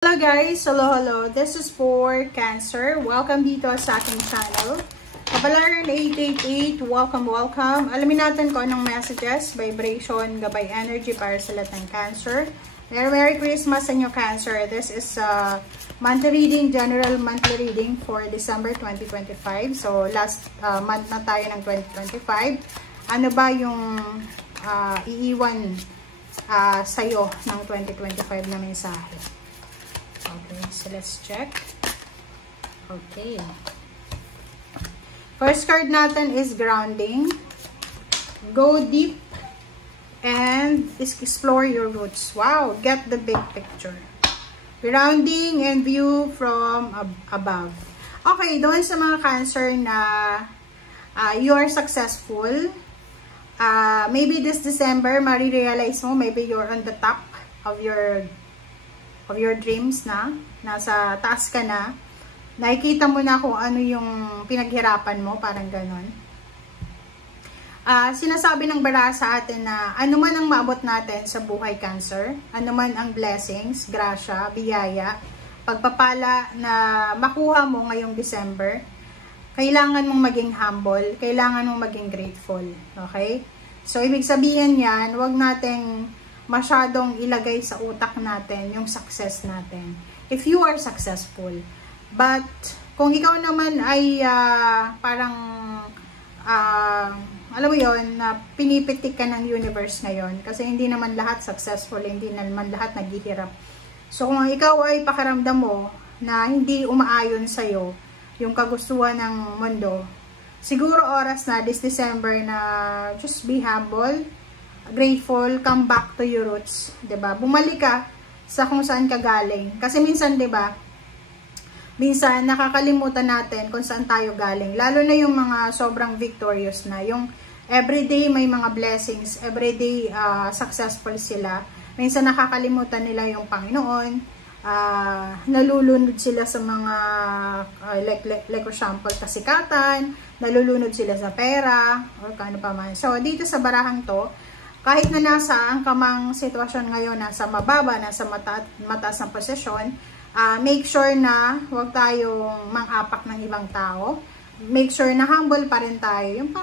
Hello guys! Hello! This is for Cancer. Welcome dito sa aking channel. Kapalaran 888, welcome! Alamin natin kung anong messages, vibration, gabay energy para sa lahat ng Cancer. Merry Christmas sa inyo, Cancer. This is monthly reading, general monthly reading for December 2025. So, last month na tayo ng 2025. Ano ba yung iiwan sa'yo ng 2025 na mensahe? Okay, so let's check. Okay. First card natin is grounding. Go deep and explore your roots. Wow, get the big picture. Grounding and view from above. Okay, doon sa mga Cancer na you are successful. Maybe this December, marirealize mo, maybe you're on the top of your dreams na, nasa taas ka na, nakikita mo na kung ano yung pinaghirapan mo, parang ganon. Sinasabi ng bara sa atin na ano man ang maabot natin sa buhay, Cancer, ano man ang blessings, grasya, biyaya, pagpapala na makuha mo ngayong December, kailangan mong maging humble, kailangan mong maging grateful, okay? So, ibig sabihin yan, wag nating masyadong ilagay sa utak natin yung success natin. If you are successful. But, kung ikaw naman ay parang, alam mo yun, pinipitik ka ng universe ngayon. Kasi hindi naman lahat successful, hindi naman lahat naghihirap. So, kung ikaw ay pakiramdam mo na hindi umaayon sa'yo yung kagustuhan ng mundo, siguro oras na this December na just be humble, grateful, come back to your roots, 'di ba? Bumalik ka sa kung saan ka galing. Kasi minsan, 'di ba? Minsan nakakalimutan natin kung saan tayo galing. Lalo na yung mga sobrang victorious na, yung everyday may mga blessings, everyday successful sila. Minsan nakakalimutan nila yung Panginoon. Nalulunod sila sa mga like for example, kasikatan, nalulunod sila sa pera or kano pa man. So, dito sa barahang to, kahit na nasa ang kamang sitwasyon ngayon, nasa mababa, nasa mataas ng posisyon, make sure na huwag tayong mang-apak ng ibang tao. Make sure na humble pa rin tayo. Yung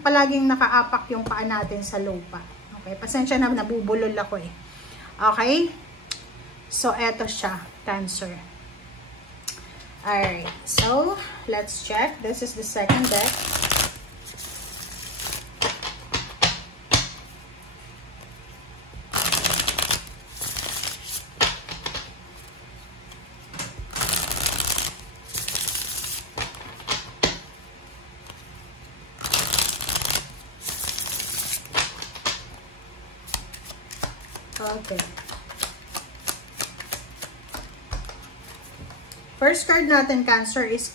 palaging nakaapak yung paa natin sa lupa. Okay? Pasensya na, nabubulol ako eh. Okay? So, eto siya, Cancer. Alright. So, let's check. This is the second deck. Okay. First card natin, Cancer, is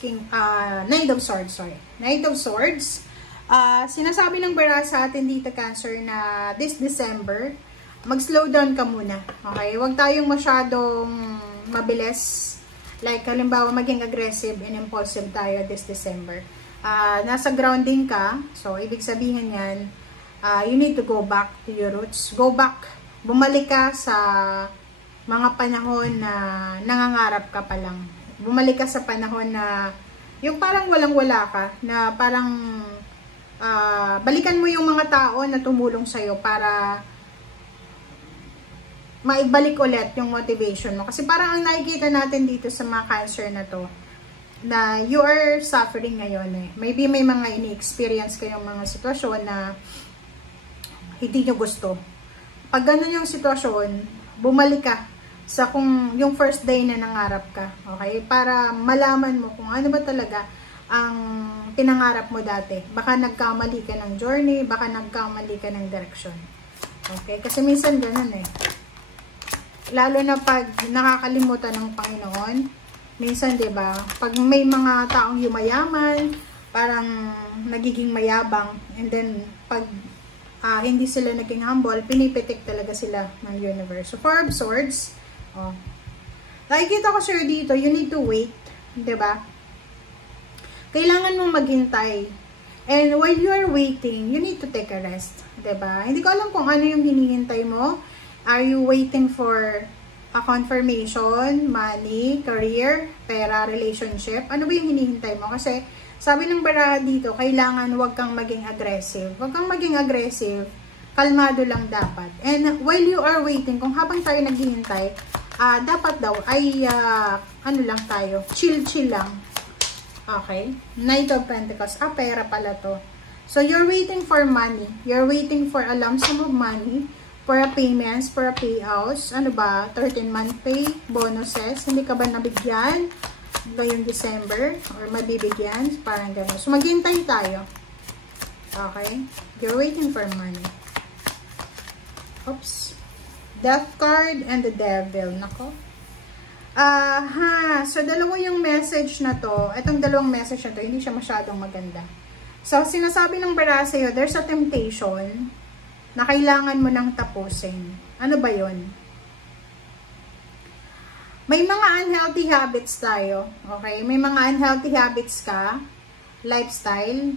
Knight of Swords, sorry. Knight of Swords. Sinasabi ng bara sa atin dito, Cancer, na this December, mag-slow down ka muna. Okay? Huwag tayong masyadong mabilis. Like, halimbawa, maging aggressive and impulsive tayo this December. Nasa grounding ka. So, ibig sabihin yan, you need to go back to your roots. Go back. Bumalik ka sa mga panahon na nangangarap ka pa lang. Bumalik ka sa panahon na yung parang walang-wala ka, na parang balikan mo yung mga tao na tumulong sa'yo para maibalik ulit yung motivation mo. Kasi parang ang nakikita natin dito sa mga Cancer na to, na you are suffering ngayon eh. Maybe may mga ini-experience kayong mga sitwasyon na hindi nyo gusto. Pag ganun yung sitwasyon, bumalik ka sa kung yung first day na nangarap ka, okay? Para malaman mo kung ano ba talaga ang pinangarap mo dati. Baka nagkamali ka ng journey, baka nagkamali ka ng direction. Okay? Kasi minsan ganun eh. Lalo na pag nakakalimutan ng Panginoon, minsan 'di ba? Pag may mga taong yumayaman, parang nagiging mayabang, and then pag hindi sila naging humble, pinipitik talaga sila ng universe. So, Four of Swords, nakikita ko sir dito, you need to wait, diba? Kailangan mong maghintay. And while you are waiting, you need to take a rest, diba? Hindi ko alam kung ano yung hinihintay mo. Are you waiting for confirmation, money, career, pera, relationship. Ano ba yung hinihintay mo? Kasi sabi ng baraha dito, kailangan wag kang maging aggressive. Wag kang maging aggressive, kalmado lang dapat. And while you are waiting, kung habang tayo naghihintay, dapat daw ay ano lang tayo, chill lang. Okay? Knight of Pentacles. Pera pala to. So, you're waiting for money. You're waiting for a lump sum of money, for a payments, for a payouts. Ano ba? 13-month pay, bonuses. Hindi ka ba nabigyan ngayong December? Or mabibigyan? Parang gano'n. So, maghintay tayo. Okay? You're waiting for money. Oops. Death card and the Devil. Nako. So, dalawa yung message na to. Itong dalawang message na to, hindi siya masyadong maganda. So, sinasabi ng baraha sa'yo, there's a temptation na kailangan mo nang tapusin. Ano ba yun? May mga unhealthy habits tayo. Okay? May mga unhealthy habits ka. Lifestyle.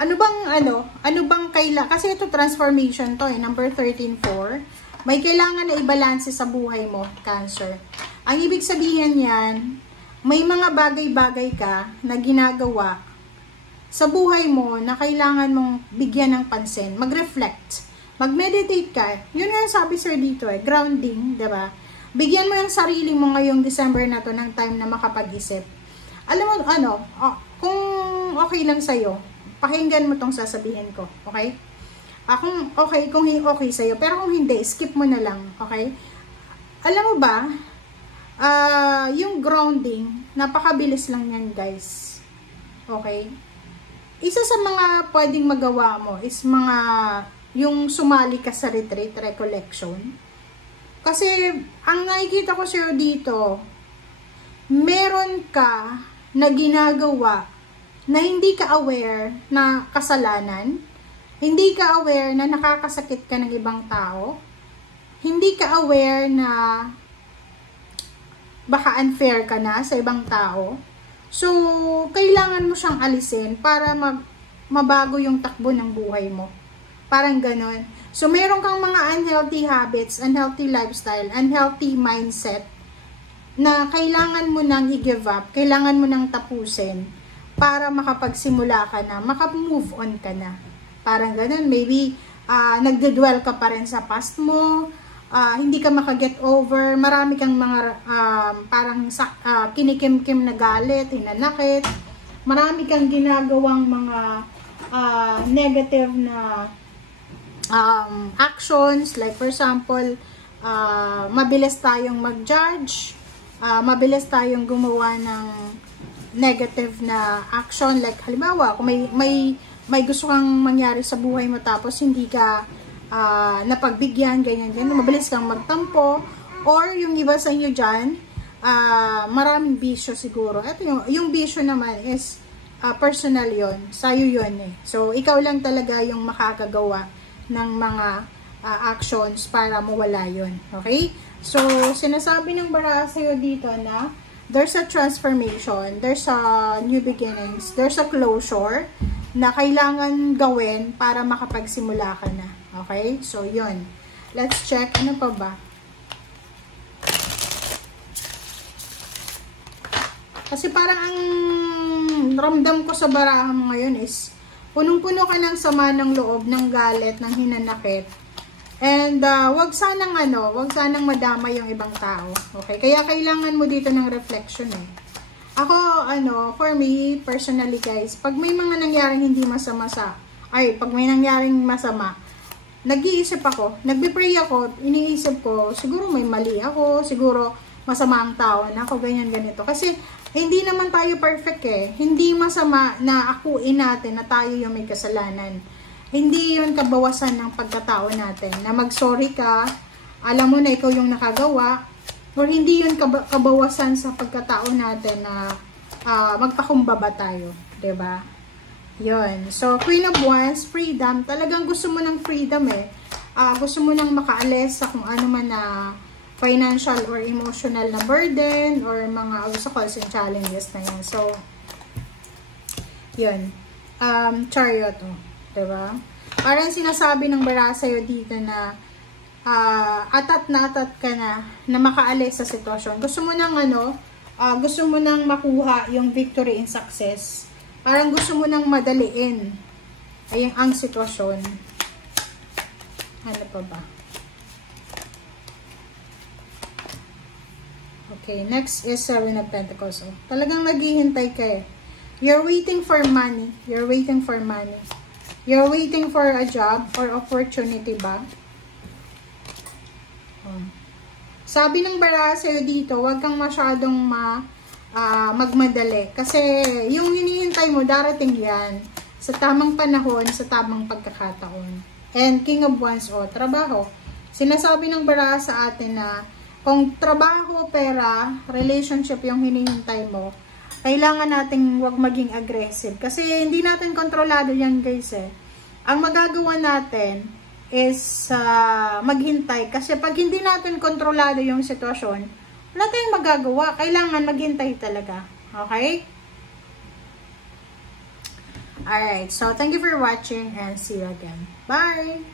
Ano bang kailangan? Kasi ito transformation to number 13-4. May kailangan na ibalanse sa buhay mo, Cancer. Ang ibig sabihin yan, may mga bagay-bagay ka na ginagawa sa buhay mo na kailangan mong bigyan ng pansin. Mag-reflect. Mag-meditate ka. Yun nga sabi sir dito grounding, diba? Bigyan mo yung sarili mo ngayong December na to ng time na makapag-isip. Alam mo, kung okay lang sa'yo, pakinggan mo tong sasabihin ko, okay? Kung okay sa'yo, pero kung hindi, skip mo na lang, okay? Alam mo ba, yung grounding, napakabilis lang yan, guys. Okay? Isa sa mga pwedeng magawa mo is yung sumali ka sa retreat, recollection. Kasi, ang nakikita ko sa'yo dito, meron ka na ginagawa na hindi ka aware na kasalanan, hindi ka aware na nakakasakit ka ng ibang tao, hindi ka aware na baka unfair ka na sa ibang tao. So, kailangan mo siyang alisin para mabago yung takbo ng buhay mo. Parang ganon. So, meron kang mga unhealthy habits, unhealthy lifestyle, unhealthy mindset na kailangan mo nang i-give up, kailangan mo nang tapusin para makapagsimula ka na, makapag-move on ka na. Parang ganon. Maybe, nagdedwell ka pa rin sa past mo, hindi ka makaget over, marami kang mga parang kinikim-kim na galit, hinanakit, marami kang ginagawang mga negative na actions, like for example, mabilis tayong mag-judge, mabilis tayong gumawa ng negative na action, like halimbawa, kung may gusto kang mangyari sa buhay mo tapos hindi ka napagbigyan, ganyan, mabilis kang magtampo, or yung iba sa inyo dyan, maraming bisyo siguro. Ito yung bisyo naman is personal yon, sa'yo yun eh. So, ikaw lang talaga yung makakagawa ng mga actions para mawala yun. Okay? So, sinasabi ng baraha sa'yo dito na there's a transformation, there's a new beginnings, there's a closure na kailangan gawin para makapagsimula ka na. Okay? So, yun. Let's check. Ano pa ba? Kasi parang ang ramdam ko sa baraha mo ngayon is punong-puno ka ng sama ng loob, ng galit, ng hinanakit. And wag sanang madama yung ibang tao. Okay? Kaya kailangan mo dito ng reflection eh. Ako, for me, personally guys, pag may mga nangyaring hindi masama pag may nangyaring masama, nag-iisip ako, nagbe-pray ako, iniisip ko, siguro may mali ako, siguro masama ang tao na ako, ganyan, ganito. Kasi, hindi naman tayo perfect eh. Hindi masama na akuin natin na tayo yung may kasalanan. Hindi yun kabawasan ng pagkatao natin. Na mag-sorry ka, alam mo na ikaw yung nakagawa, or hindi yun kabawasan sa pagkatao natin na magpakumbaba tayo. Diba? Yun. So, Queen of Wands, freedom. Talagang gusto mo ng freedom eh. Gusto mo nang makaalis sa kung ano man na financial or emotional na burden or mga obstacles and challenges na yan. So, yun. Chariot. Diba? Parang sinasabi ng baraha sa'yo dito na atat ka na makaalis sa sitwasyon. Gusto mo nang gusto mo nang makuha yung victory and success. Parang gusto mo nang madaliin ang sitwasyon. Ano pa ba? Okay, next is Seven of Pentacles. Oh, talagang naghihintay ka eh. You're waiting for money. You're waiting for money. You're waiting for a job or opportunity ba? Sabi ng baraha sa'yo dito, huwag kang masyadong magmadali. Kasi yung hinihintay mo, darating yan sa tamang panahon, sa tamang pagkakataon. And King of Wands, trabaho. Sinasabi ng baraha sa atin na kung trabaho, pera, relationship yung hinihintay mo, kailangan nating huwag maging aggressive. Kasi hindi natin kontrolado yan, guys eh. Ang magagawa natin is maghintay. Kasi pag hindi natin kontrolado yung sitwasyon, wala tayong magagawa. Kailangan maghintay talaga. Okay? Alright. So, thank you for watching and see you again. Bye!